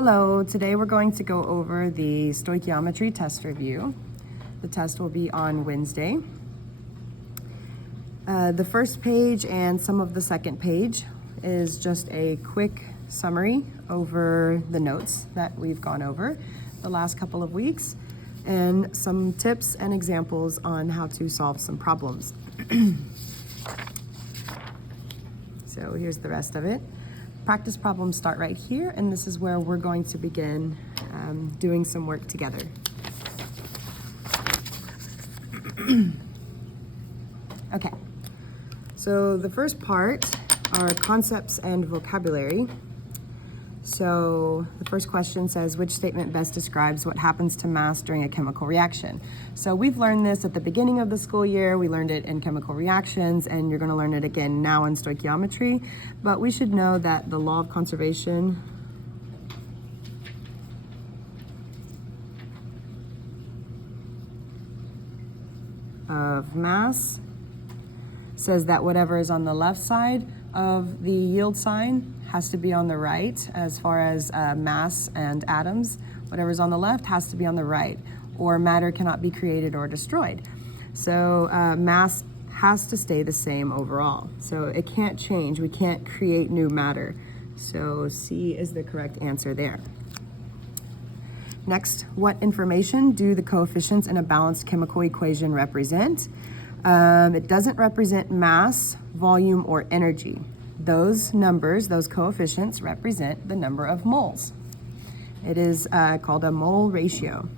Hello, today we're going to go over the stoichiometry test review. The test will be on Wednesday. The first page and some of the second page is just a quick summary over the notes that we've gone over the last couple of weeks and some tips and examples on how to solve some problems. So here's the rest of it. Practice problems start right here, and this is where we're going to begin doing some work together. Okay, so the first part are concepts and vocabulary. So the first question says, which statement best describes what happens to mass during a chemical reaction? So we've learned this at the beginning of the school year. We learned it in chemical reactions, and you're going to learn it again now in stoichiometry. But we should know that the law of conservation of mass says that whatever is on the left side of the yield sign has to be on the right as far as mass and atoms. Whatever's on the left has to be on the right, or matter cannot be created or destroyed. So mass has to stay the same overall. So it can't change. We can't create new matter. So C is the correct answer there. Next, what information do the coefficients in a balanced chemical equation represent? It doesn't represent mass, volume, or energy. Those numbers, those coefficients, represent the number of moles. It is called a mole ratio.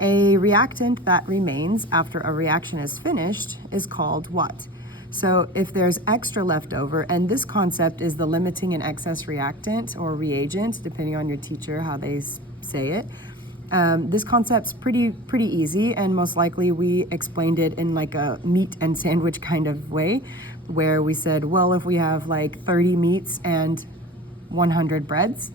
A reactant that remains after a reaction is finished is called what? So if there's extra left over, and this concept is the limiting and excess reactant or reagent, depending on your teacher how they say it. This concept's pretty easy, and most likely we explained it in like a meat and sandwich kind of way, where we said, well, if we have like 30 meats and 100 breads,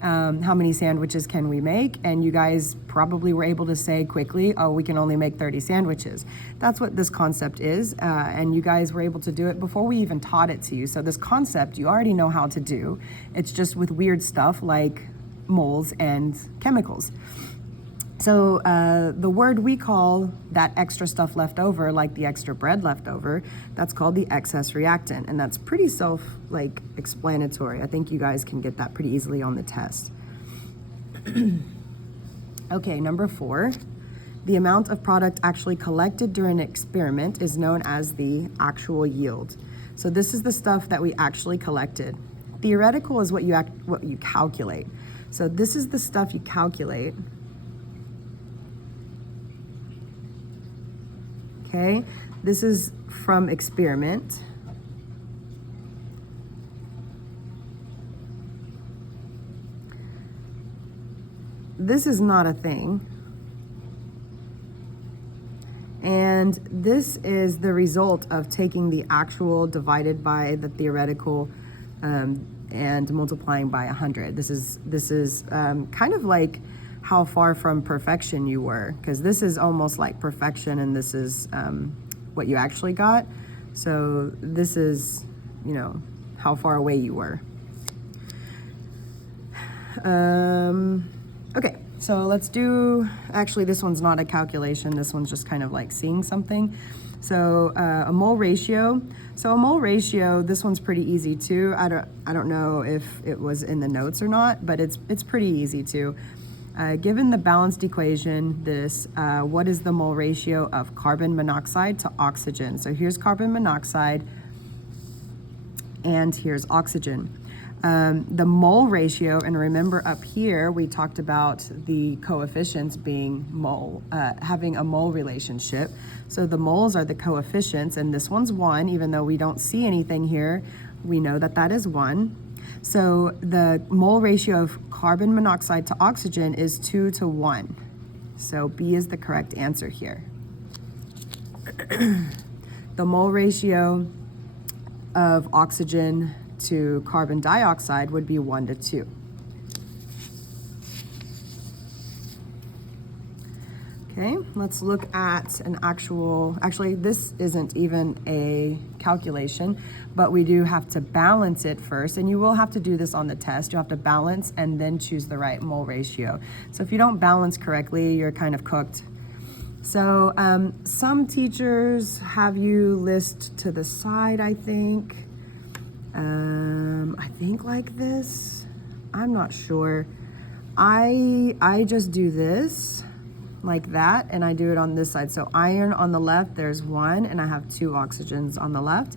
how many sandwiches can we make? And you guys probably were able to say quickly, oh, we can only make 30 sandwiches. That's what this concept is, and you guys were able to do it before we even taught it to you. So this concept you already know how to do. It's just with weird stuff like moles and chemicals. So the word we call that extra stuff left over, like the extra bread left over, that's called the excess reactant, and that's pretty explanatory. I think you guys can get that pretty easily on the test. Okay, number 4. The amount of product actually collected during an experiment is known as the actual yield. So this is the stuff that we actually collected. Theoretical is what you calculate. So this is the stuff you calculate. Okay, this is from experiment. This is not a thing. And this is the result of taking the actual divided by the theoretical and multiplying by 100. This is kind of like how far from perfection you were, because this is almost like perfection, and this is what you actually got. So this is, how far away you were. Okay, so let's do, actually this one's not a calculation, this one's just kind of like seeing something. So a mole ratio. So a mole ratio, this one's pretty easy too. I don't know if it was in the notes or not, but it's pretty easy too. Given the balanced equation, what is the mole ratio of carbon monoxide to oxygen? So here's carbon monoxide, and here's oxygen. The mole ratio, and remember up here, we talked about the coefficients being having a mole relationship. So the moles are the coefficients, and this one's 1, even though we don't see anything here, we know that that is 1. So the mole ratio of carbon monoxide to oxygen is 2 to 1. So B is the correct answer here. The mole ratio of oxygen to carbon dioxide would be 1 to 2. Okay, let's look at an actually this isn't even a calculation, but we do have to balance it first, and you will have to do this on the test. You have to balance and then choose the right mole ratio. So if you don't balance correctly, you're kind of cooked. So some teachers have you list to the side, I think like this. I'm not sure. I just do this like that, and I do it on this side. So iron on the left, there's 1, and I have 2 oxygens on the left.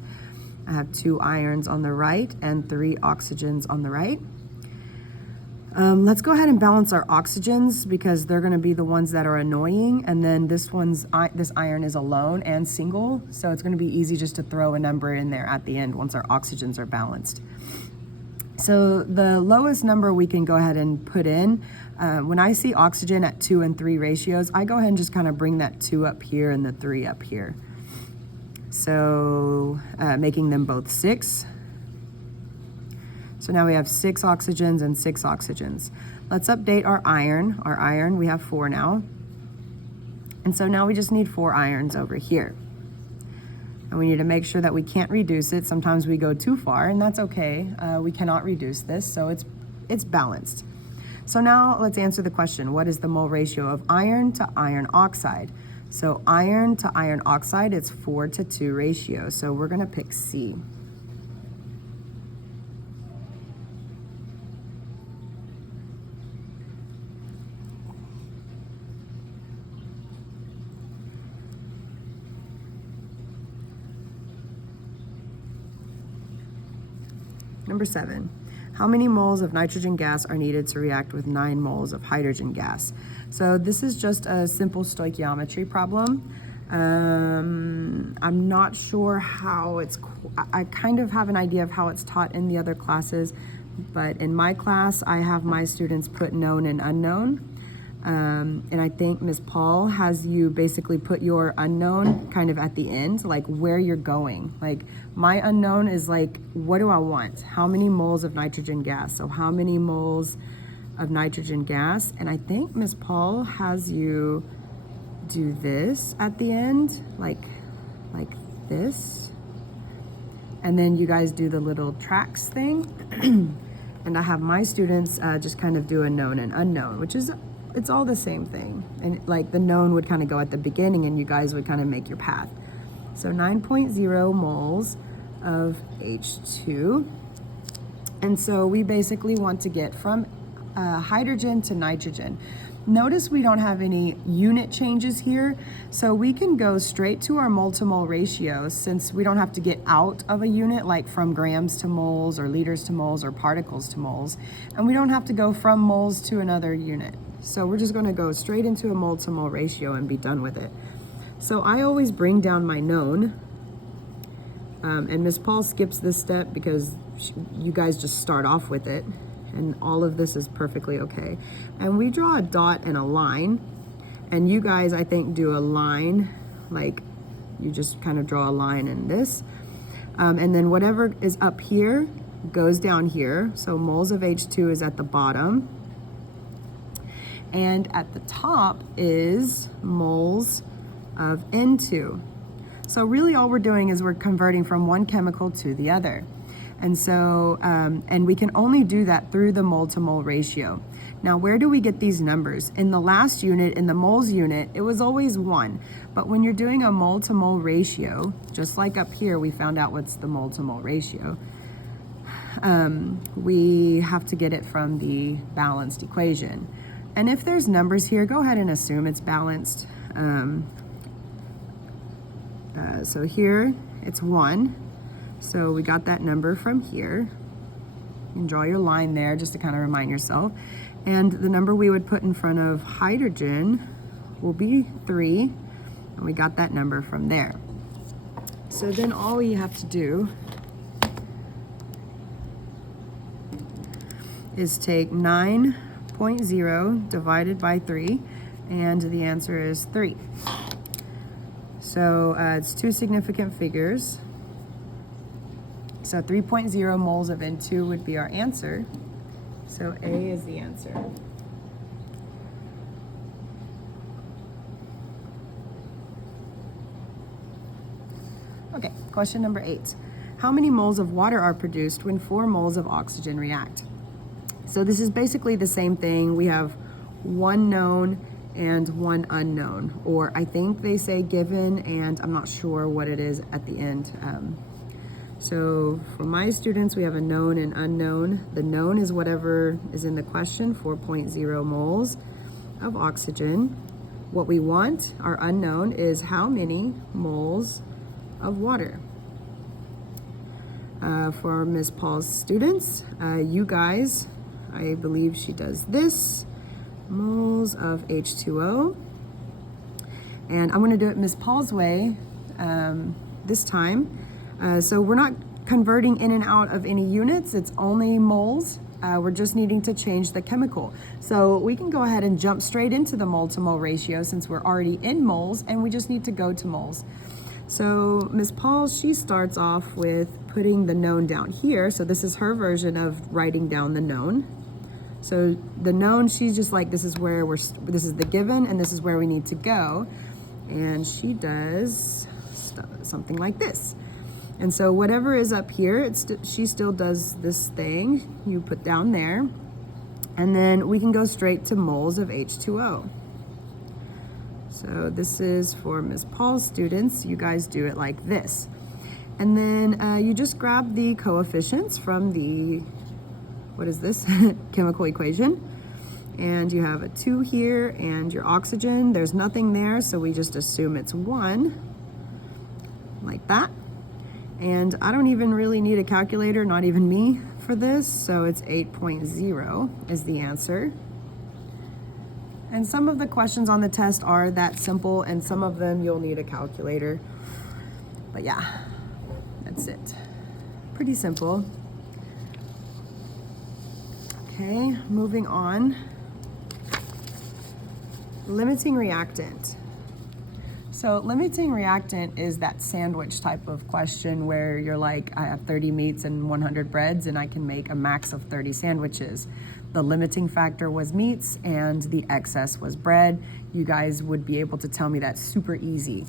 I have 2 irons on the right and 3 oxygens on the right. Let's go ahead and balance our oxygens because they're going to be the ones that are annoying, and then this iron is alone and single, so it's going to be easy just to throw a number in there at the end once our oxygens are balanced. So the lowest number we can go ahead and put in, when I see oxygen at 2 and 3 ratios, I go ahead and just kind of bring that 2 up here and the 3 up here. So making them both 6. So now we have 6 oxygens and 6 oxygens. Let's update our iron. Our iron, we have 4 now. And so now we just need 4 irons over here. And we need to make sure that we can't reduce it. Sometimes we go too far, and that's okay. We cannot reduce this, so it's balanced. So now let's answer the question, what is the mole ratio of iron to iron oxide? So iron to iron oxide, it's 4:2 ratio. So we're gonna pick C. Number 7, how many moles of nitrogen gas are needed to react with 9 moles of hydrogen gas? So this is just a simple stoichiometry problem. I'm not sure how I kind of have an idea of how it's taught in the other classes, but in my class, I have my students put known and unknown. And I think Ms. Paul has you basically put your unknown kind of at the end, like where you're going. Like my unknown is like, what do I want? How many moles of nitrogen gas? So how many moles of nitrogen gas? And I think Ms. Paul has you do this at the end, like this. And then you guys do the little tracks thing. And I have my students just kind of do a known and unknown, which is it's all the same thing. And like the known would kind of go at the beginning and you guys would kind of make your path. So 9.0 moles of H2. And so we basically want to get from hydrogen to nitrogen. Notice we don't have any unit changes here, so we can go straight to our mole to mole ratio since we don't have to get out of a unit like from grams to moles or liters to moles or particles to moles, and we don't have to go from moles to another unit. So we're just going to go straight into a mole to mole ratio and be done with it. So I always bring down my known, and Ms. Paul skips this step because you guys just start off with it, and all of this is perfectly okay. And we draw a dot and a line, and you guys, I think, do a line, like you just kind of draw a line in this, and then whatever is up here goes down here. So moles of H2 is at the bottom. And at the top is moles of N2. So really all we're doing is we're converting from one chemical to the other. And so, and we can only do that through the mole to mole ratio. Now, where do we get these numbers? In the last unit, in the moles unit, it was always 1. But when you're doing a mole to mole ratio, just like up here, we found out what's the mole to mole ratio. We have to get it from the balanced equation. And if there's numbers here, go ahead and assume it's balanced. So here it's 1. So we got that number from here. You can draw your line there just to kind of remind yourself. And the number we would put in front of hydrogen will be 3. And we got that number from there. So then all we have to do is take 9.0 divided by 3, and the answer is 3. So it's 2 significant figures. So 3.0 moles of N2 would be our answer. So A is the answer. question number 8. How many moles of water are produced when 4 moles of oxygen react? So this is basically the same thing. We have one known and one unknown, or I think they say given, and I'm not sure what it is at the end. So for my students, we have a known and unknown. The known is whatever is in the question, 4.0 moles of oxygen. What we want, our unknown, is how many moles of water. For Ms. Paul's students, you guys, I believe she does this, moles of H2O. And I'm gonna do it Ms. Paul's way this time. So we're not converting in and out of any units, it's only moles. We're just needing to change the chemical. So we can go ahead and jump straight into the mole to mole ratio since we're already in moles and we just need to go to moles. So Ms. Paul, she starts off with putting the known down here. So this is her version of writing down the known. So the known, she's just like, this is the given and this is where we need to go. And she does something like this. And so whatever is up here, she still does this thing you put down there. And then we can go straight to moles of H2O. So this is for Ms. Paul's students. You guys do it like this. And then you just grab the coefficients from the, what is this? Chemical equation. And you have a 2 here and your oxygen. There's nothing there, so we just assume it's 1, like that. And I don't even really need a calculator, not even me, for this. So it's 8.0 is the answer. And some of the questions on the test are that simple, and some of them you'll need a calculator. But yeah, that's it. Pretty simple. Okay, moving on. Limiting reactant. So limiting reactant is that sandwich type of question where you're like, I have 30 meats and 100 breads and I can make a max of 30 sandwiches. The limiting factor was meats and the excess was bread. You guys would be able to tell me that super easy.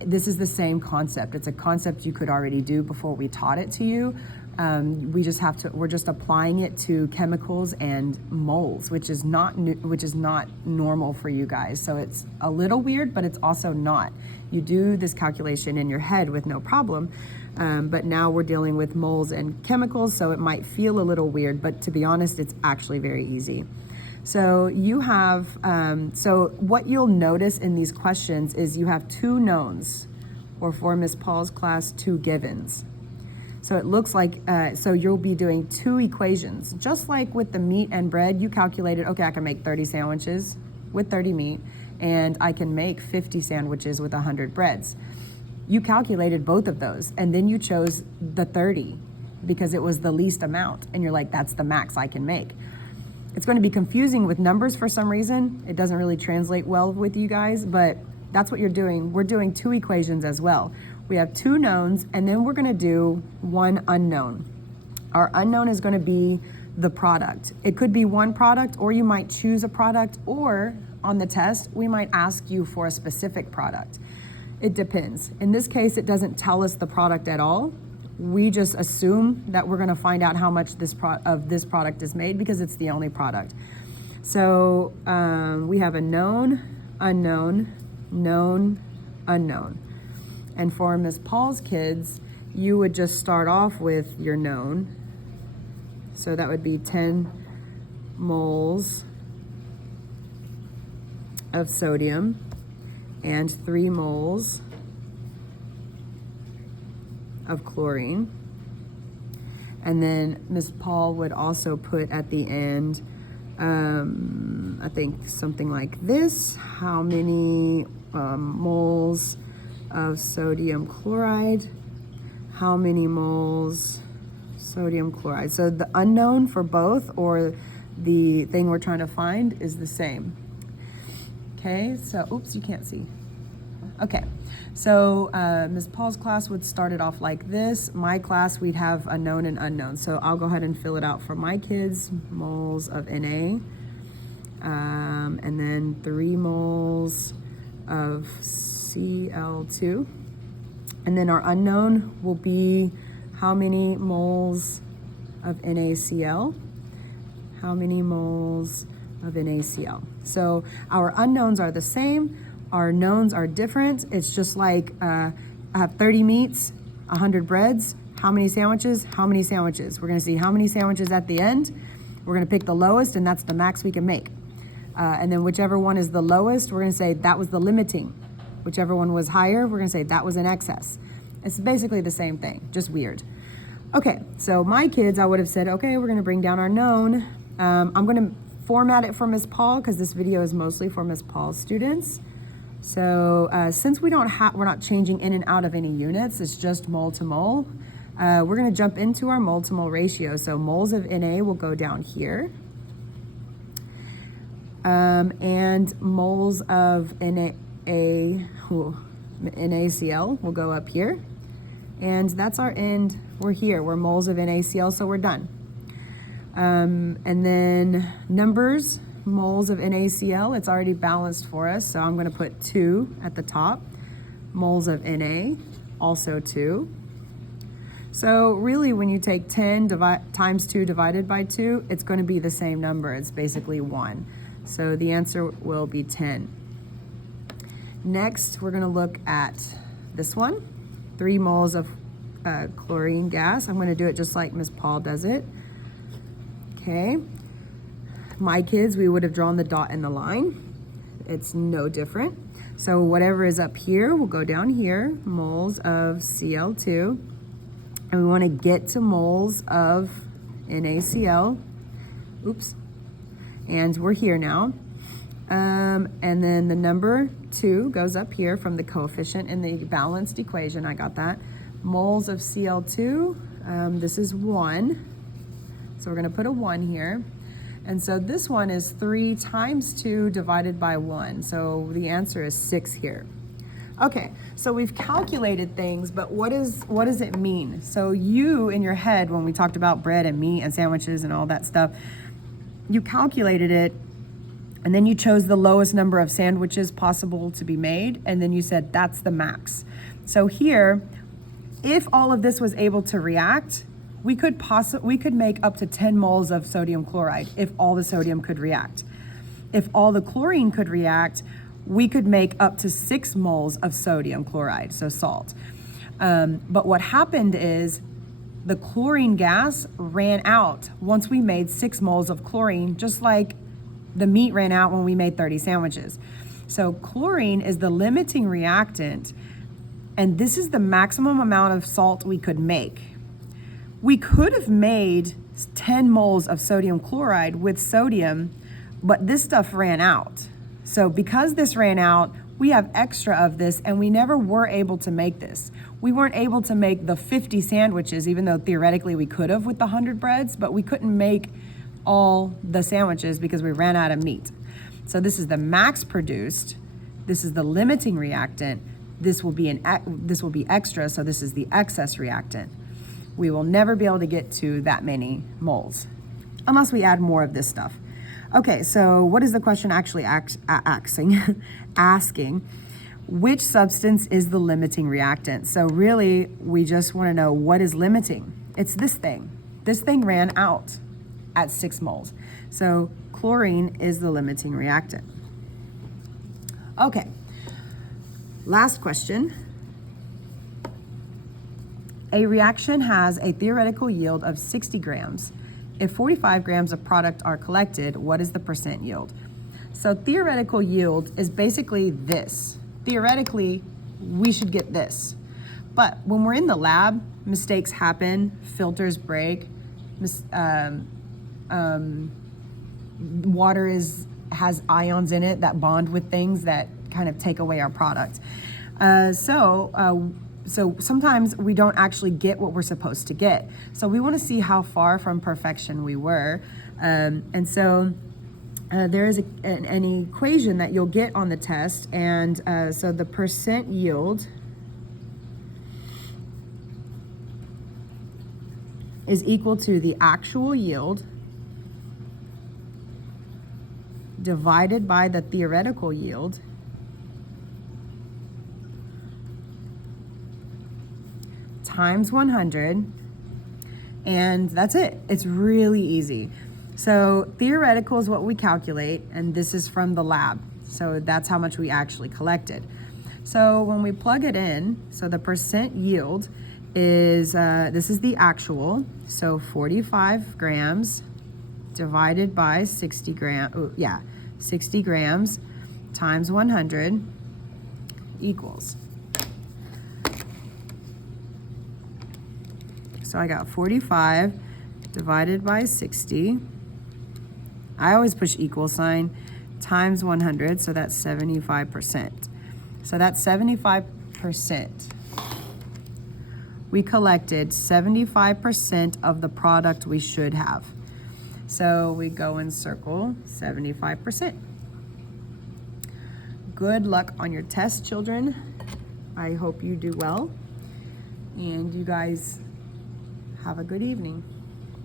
This is the same concept. It's a concept you could already do before we taught it to you. We're just applying it to chemicals and moles, which is not normal for you guys. So it's a little weird, but it's also not. You do this calculation in your head with no problem. But now we're dealing with moles and chemicals, so it might feel a little weird, but to be honest, it's actually very easy. So you have, so what you'll notice in these questions is you have 2 knowns, or for Ms. Paul's class, 2 givens. So it looks like, so you'll be doing 2 equations. Just like with the meat and bread, you calculated, okay, I can make 30 sandwiches with 30 meat, and I can make 50 sandwiches with 100 breads. You calculated both of those, and then you chose the 30 because it was the least amount, and you're like, that's the max I can make. It's going to be confusing with numbers for some reason. It doesn't really translate well with you guys, but that's what you're doing. We're doing 2 equations as well. We have 2 knowns, and then we're going to do 1 unknown. Our unknown is going to be the product. It could be one product, or you might choose a product, or on the test, we might ask you for a specific product. It depends. In this case, it doesn't tell us the product at all. We just assume that we're going to find out how much this product is made because it's the only product. So we have a known, unknown, known, unknown. And for Ms. Paul's kids, you would just start off with your known. So that would be 10 moles of sodium and 3 moles of chlorine. And then Ms. Paul would also put at the end, I think something like this, how many moles of sodium chloride, how many moles sodium chloride. So the unknown for both, or the thing we're trying to find, is the same. Okay, so, oops, you can't see. Okay, so Ms. Paul's class would start it off like this. My class, we'd have a known and unknown. So I'll go ahead and fill it out for my kids. Moles of Na, and then 3 moles of Cl2. And then our unknown will be how many moles of NaCl? How many moles of NaCl? So our unknowns are the same, our knowns are different. It's just like I have 30 meats, 100 breads. How many sandwiches? How many sandwiches? We're gonna see how many sandwiches at the end. We're gonna pick the lowest, and that's the max we can make. And then whichever one is the lowest, we're gonna say that was the limiting. Whichever one was higher, we're gonna say that was an excess. It's basically the same thing, just weird. Okay, so my kids, I would have said, okay, we're gonna bring down our known. I'm gonna format it for Ms. Paul because this video is mostly for Ms. Paul's students. So since we're not changing in and out of any units, it's just mole to mole, we're gonna jump into our mole to mole ratio. So moles of Na will go down here. And moles of NaCl will go up here. And that's our end. We're here. We're moles of NaCl, so we're done. And then numbers, moles of NaCl, it's already balanced for us, so I'm going to put 2 at the top. Moles of Na, also 2. So really, when you take 10 times 2 divided by 2, it's going to be the same number. It's basically 1. So the answer will be 10. Next, we're going to look at this one. 3 moles of chlorine gas. I'm going to do it just like Ms. Paul does it. Okay. My kids, we would have drawn the dot and the line. It's no different. So whatever is up here will go down here, moles of Cl2. And we want to get to moles of NaCl. Oops. And we're here now. And then the number 2 goes up here from the coefficient in the balanced equation. I got that. Moles of Cl2, this is 1. So we're going to put a 1 here. And so this one is 3 times 2 divided by 1. So the answer is 6 here. Okay, so we've calculated things, but what does it mean? So you, in your head, when we talked about bread and meat and sandwiches and all that stuff, you calculated it, and then you chose the lowest number of sandwiches possible to be made, and then you said that's the max. So here, if all of this was able to react, we could make up to 10 moles of sodium chloride if all the sodium could react. If all the chlorine could react, we could make up to 6 moles of sodium chloride, so salt. But what happened is the chlorine gas ran out once we made 6 moles of chlorine, just like the meat ran out when we made 30 sandwiches. So chlorine is the limiting reactant, and this is the maximum amount of salt we could make. We could have made 10 moles of sodium chloride with sodium, but this stuff ran out. So because this ran out, we have extra of this, and we never were able to make this. We weren't able to make the 50 sandwiches, even though theoretically we could have with the 100 breads, but we couldn't make all the sandwiches because we ran out of meat. So this is the max produced. This is the limiting reactant. This will be extra, so this is the excess reactant. We will never be able to get to that many moles unless we add more of this stuff. Okay, so what is the question actually asking? Which substance is the limiting reactant? So really, we just want to know what is limiting. It's this thing. This thing ran out at 6 moles. So chlorine is the limiting reactant. Okay, last question. A reaction has a theoretical yield of 60 grams. If 45 grams of product are collected, what is the percent yield? So theoretical yield is basically this. Theoretically, we should get this. But when we're in the lab, mistakes happen, filters break, water has ions in it that bond with things that kind of take away our product. So sometimes we don't actually get what we're supposed to get. So we want to see how far from perfection we were. And so there is an equation that you'll get on the test. And so the percent yield is equal to the actual yield divided by the theoretical yield times 100, and that's it. It's really easy. So theoretical is what we calculate, and this is from the lab. So that's how much we actually collected. So when we plug it in, so the percent yield is, this is the actual, so 45 grams divided by 60 grams times 100 equals. So I got 45 divided by 60. I always push equal sign, times 100, so that's 75%. So that's 75%. We collected 75% of the product we should have. So we go and circle 75%. Good luck on your test, children. I hope you do well. And you guys have a good evening.